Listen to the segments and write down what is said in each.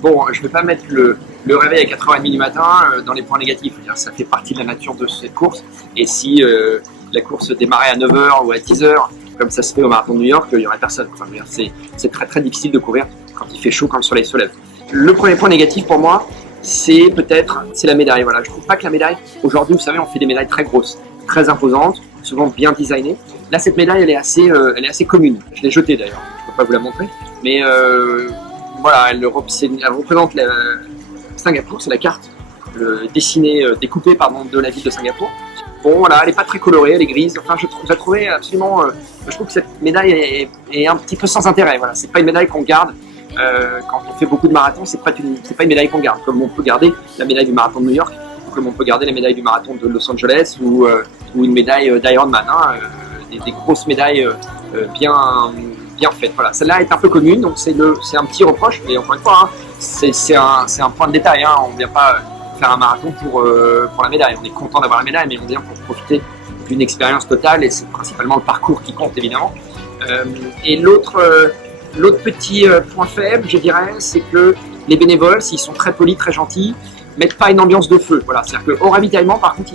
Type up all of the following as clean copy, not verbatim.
Bon, je ne vais pas mettre le réveil à 4h30 du matin dans les points négatifs. Ça fait partie de la nature de cette course. Et si la course démarrait à 9h ou à 10h, comme ça se fait au marathon de New York, il n'y aurait personne. Enfin, c'est très très difficile de courir quand il fait chaud, quand le soleil se lève. Le premier point négatif pour moi, c'est la médaille. Voilà, je trouve pas que la médaille, aujourd'hui, vous savez, on fait des médailles très grosses, très imposantes, souvent bien designées. Là, cette médaille, elle est assez commune. Je l'ai jetée d'ailleurs, je ne peux pas vous la montrer. Mais voilà, elle représente Singapour, c'est la carte découpée de la ville de Singapour. Bon, voilà, elle n'est pas très colorée, elle est grise. Enfin, je la trouvais absolument. Je trouve que cette médaille est un petit peu sans intérêt. Voilà, c'est pas une médaille qu'on garde quand on fait beaucoup de marathons. C'est pas une médaille qu'on garde, comme on peut garder la médaille du marathon de New York, ou comme on peut garder la médaille du marathon de Los Angeles, ou une médaille d'Ironman. Des grosses médailles bien faites. Voilà, celle-là est un peu commune, donc c'est un petit reproche. Mais encore une fois, c'est un point de détail. On ne vient pas faire un marathon pour la médaille. On est content d'avoir la médaille, mais on vient pour profiter d'une expérience totale, et c'est principalement le parcours qui compte évidemment. Et l'autre petit point faible, je dirais, c'est que les bénévoles, s'ils sont très polis, très gentils, mettent pas une ambiance de feu. Voilà, c'est-à-dire qu'au ravitaillement, par contre,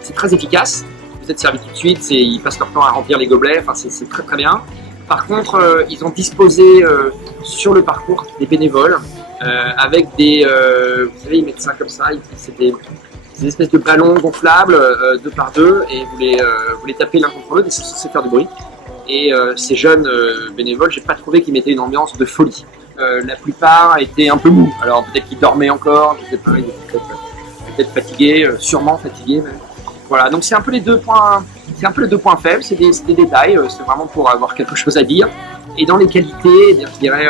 c'est très efficace. Vous êtes servi tout de suite, ils passent leur temps à remplir les gobelets. Enfin, c'est très très bien. Par contre, ils ont disposé sur le parcours des bénévoles avec vous savez, ils mettent ça comme ça, c'est des espèces de ballons gonflables 2 par 2, et vous les tapez l'un contre l'autre, et c'est censé faire du bruit. Et ces jeunes bénévoles, j'ai pas trouvé qu'ils mettaient une ambiance de folie. La plupart étaient un peu mous. Alors peut-être qu'ils dormaient encore, je sais pas, ils étaient peut-être fatigués, sûrement fatigués même. Voilà, donc c'est un peu les deux points faibles, c'est des détails, c'est vraiment pour avoir quelque chose à dire. Et dans les qualités, eh bien, je dirais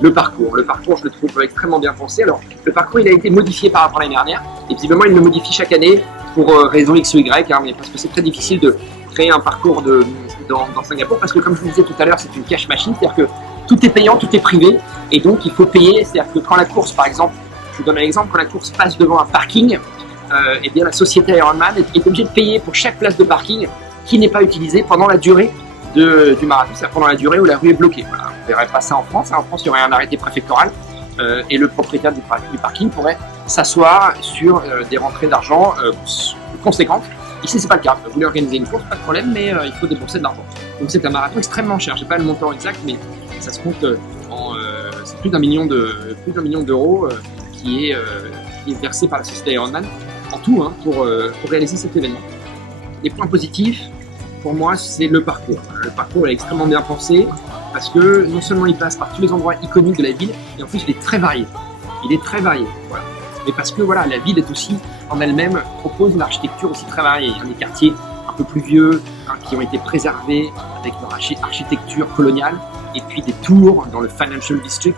le parcours. Le parcours, je le trouve extrêmement bien pensé. Alors, le parcours, il a été modifié par rapport à l'année dernière, et visiblement, il le modifie chaque année pour raison X ou Y, mais parce que c'est très difficile de créer un parcours dans Singapour, parce que comme je vous disais tout à l'heure, c'est une cash machine, c'est-à-dire que tout est payant, tout est privé, et donc il faut payer. C'est-à-dire que quand la course, par exemple, je vous donne un exemple, quand la course passe devant un parking, eh bien la société Ironman est obligée de payer pour chaque place de parking qui n'est pas utilisée pendant la durée du marathon, c'est-à-dire pendant la durée où la rue est bloquée. Voilà, on ne verrait pas ça en France. En France, il y aurait un arrêté préfectoral et le propriétaire du parking pourrait s'asseoir sur des rentrées d'argent conséquentes. Ici, c'est pas le cas. Vous voulez organiser une course, pas de problème, mais il faut débourser de l'argent. Donc c'est un marathon extrêmement cher. Je n'ai pas le montant exact, mais ça se compte c'est plus d'un million d'euros qui est versé par la société Ironman en tout pour réaliser cet événement. Les points positifs, pour moi, c'est le parcours. Le parcours est extrêmement bien pensé parce que non seulement il passe par tous les endroits iconiques de la ville, et en plus il est très varié. Voilà. Et parce que voilà, la ville est aussi en elle-même propose une architecture aussi très variée. Il y a des quartiers un peu plus vieux qui ont été préservés avec leur architecture coloniale, et puis des tours dans le Financial District,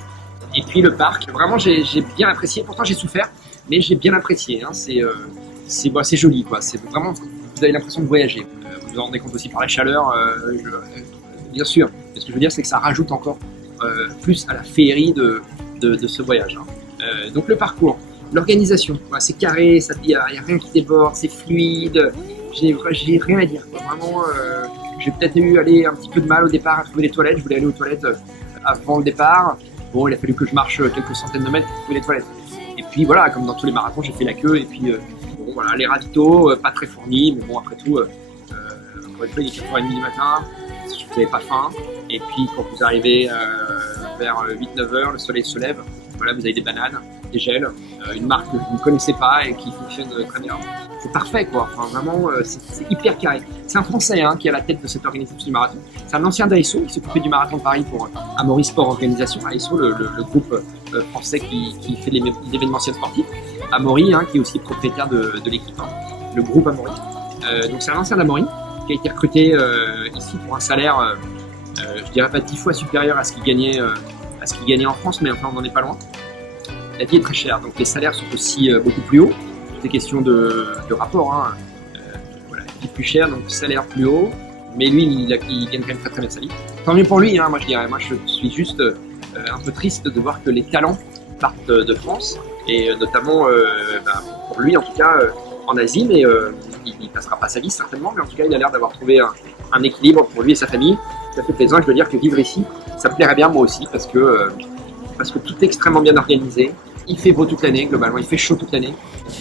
et puis le parc. Vraiment, j'ai bien apprécié. Pourtant, j'ai souffert, mais j'ai bien apprécié. C'est joli, quoi. C'est vraiment, vous avez l'impression de voyager. Vous vous rendez compte aussi par la chaleur, bien sûr. Mais ce que je veux dire, c'est que ça rajoute encore plus à la féerie de ce voyage. Donc le parcours, l'organisation, voilà, c'est carré, il n'y a rien qui déborde, c'est fluide. J'ai rien à dire, quoi. Vraiment, j'ai peut-être eu un petit peu de mal au départ à trouver les toilettes. Je voulais aller aux toilettes avant le départ. Bon, il a fallu que je marche quelques centaines de mètres pour trouver les toilettes. Et puis voilà, comme dans tous les marathons, j'ai fait la queue. Et puis bon, voilà, les ravitaux, pas très fournis, mais bon, après tout, il est 4h30 du matin, si vous n'avez pas faim. Et puis quand vous arrivez vers 8-9h, le soleil se lève. Voilà, vous avez des bananes, des gels, une marque que vous ne connaissez pas et qui fonctionne très bien. C'est parfait, quoi. Enfin, vraiment, c'est hyper carré. C'est un Français qui est à la tête de cette organisation du marathon. C'est un ancien d'ASO qui s'occupait du marathon de Paris pour Amaury Sport Organisation. ASO, le groupe français qui fait l'événementiel sportif. Amaury, qui est aussi propriétaire de l'équipe, le groupe Amaury. Donc c'est un ancien d'Amaury qui a été recruté ici pour un salaire, je dirais pas 10 fois supérieur à ce qu'il gagnait en France, mais enfin on n'en est pas loin. La vie est très chère, donc les salaires sont aussi beaucoup plus hauts. C'est question de rapport. Voilà, la vie plus chère, donc salaire plus haut. Mais lui, il gagne quand même très très bien sa vie. Tant mieux pour lui, moi je dirais. Moi je suis juste un peu triste de voir que les talents partent de France, et notamment pour lui en tout cas en Asie, mais il passera pas sa vie certainement, mais en tout cas il a l'air d'avoir trouvé un équilibre pour lui et sa famille. Ça fait plaisir, je veux dire que vivre ici, ça me plairait bien moi aussi, parce que parce que tout est extrêmement bien organisé. Il fait beau toute l'année, globalement, il fait chaud toute l'année.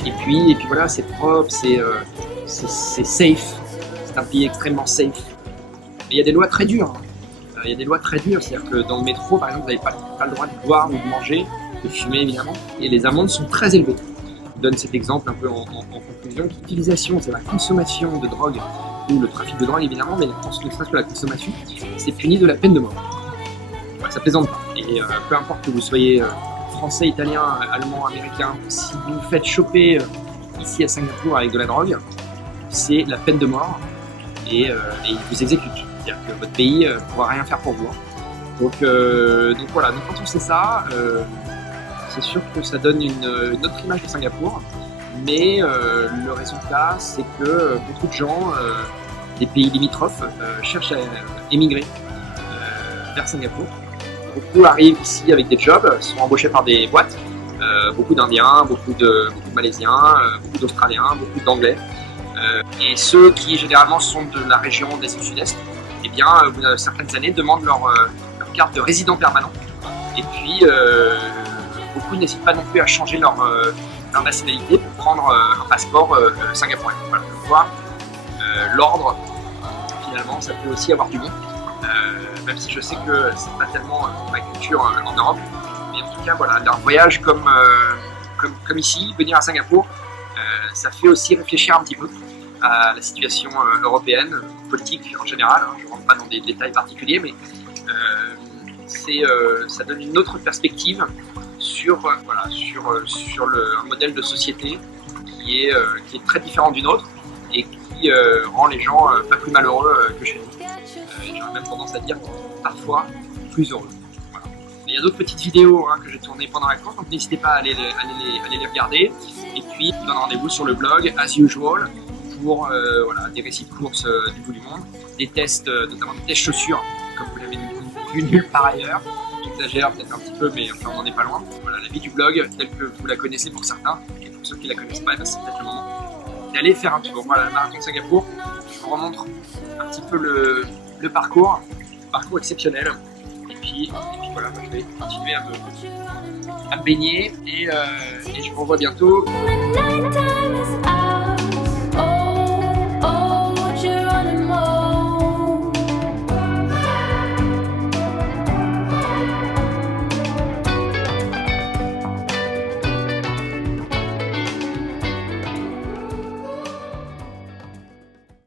Et puis voilà, c'est propre, c'est safe. C'est un pays extrêmement safe. Mais il y a des lois très dures. Il y a des lois très dures, c'est-à-dire que dans le métro, par exemple, vous n'avez pas le droit de boire ou de manger, de fumer évidemment, et les amendes sont très élevées. Je donne cet exemple un peu en conclusion, l'utilisation, c'est la consommation de drogue, ou le trafic de drogue évidemment, mais ne serait-ce que la consommation, c'est puni de la peine de mort. Voilà, ça plaisante pas. Et peu importe que vous soyez français, italien, allemand, américain, si vous vous faites choper ici à Singapour avec de la drogue, c'est la peine de mort et ils vous exécutent. C'est-à-dire que votre pays ne pourra rien faire pour vous. Donc voilà, donc quand on sait ça, c'est sûr que ça donne une autre image de Singapour, mais le résultat, c'est que beaucoup de gens des pays limitrophes cherchent à émigrer vers Singapour. Beaucoup arrivent ici avec des jobs, sont embauchés par des boîtes, beaucoup d'Indiens, beaucoup de Malaisiens, beaucoup d'Australiens, beaucoup d'Anglais. Et ceux qui généralement sont de la région des Sud-Est, eh bien, au bout de certaines années, demandent leur carte de résident permanent. Et puis, beaucoup n'hésitent pas non plus à changer leur nationalité pour prendre un passeport singapourien. Voilà, pour voir l'ordre, finalement, ça peut aussi avoir du bon. Même si je sais que c'est pas tellement ma culture en Europe. Mais en tout cas, voilà, un voyage comme ici, venir à Singapour, ça fait aussi réfléchir un petit peu à la situation européenne, politique en général. Je ne rentre pas dans des détails particuliers, mais ça donne une autre perspective sur un modèle de société qui est très différent du nôtre et qui rend les gens pas plus malheureux que chez nous. J'aurais même tendance à dire parfois plus heureux. Voilà. Il y a d'autres petites vidéos que j'ai tournées pendant la course, donc n'hésitez pas à aller les regarder. Et puis, je vous donne rendez-vous sur le blog, as usual, pour des récits de courses du bout du monde, des tests, notamment des tests chaussures, comme vous l'avez vu nulle part ailleurs. J'exagère peut-être un petit peu, mais enfin, on n'en est pas loin. Voilà, la vie du blog, telle que vous la connaissez pour certains, et pour ceux qui ne la connaissent pas, c'est peut-être le moment d'aller faire un tour. Voilà, le marathon de Singapour, je vous remontre un petit peu le parcours exceptionnel. Et puis voilà, je vais continuer à me baigner et je vous revois bientôt.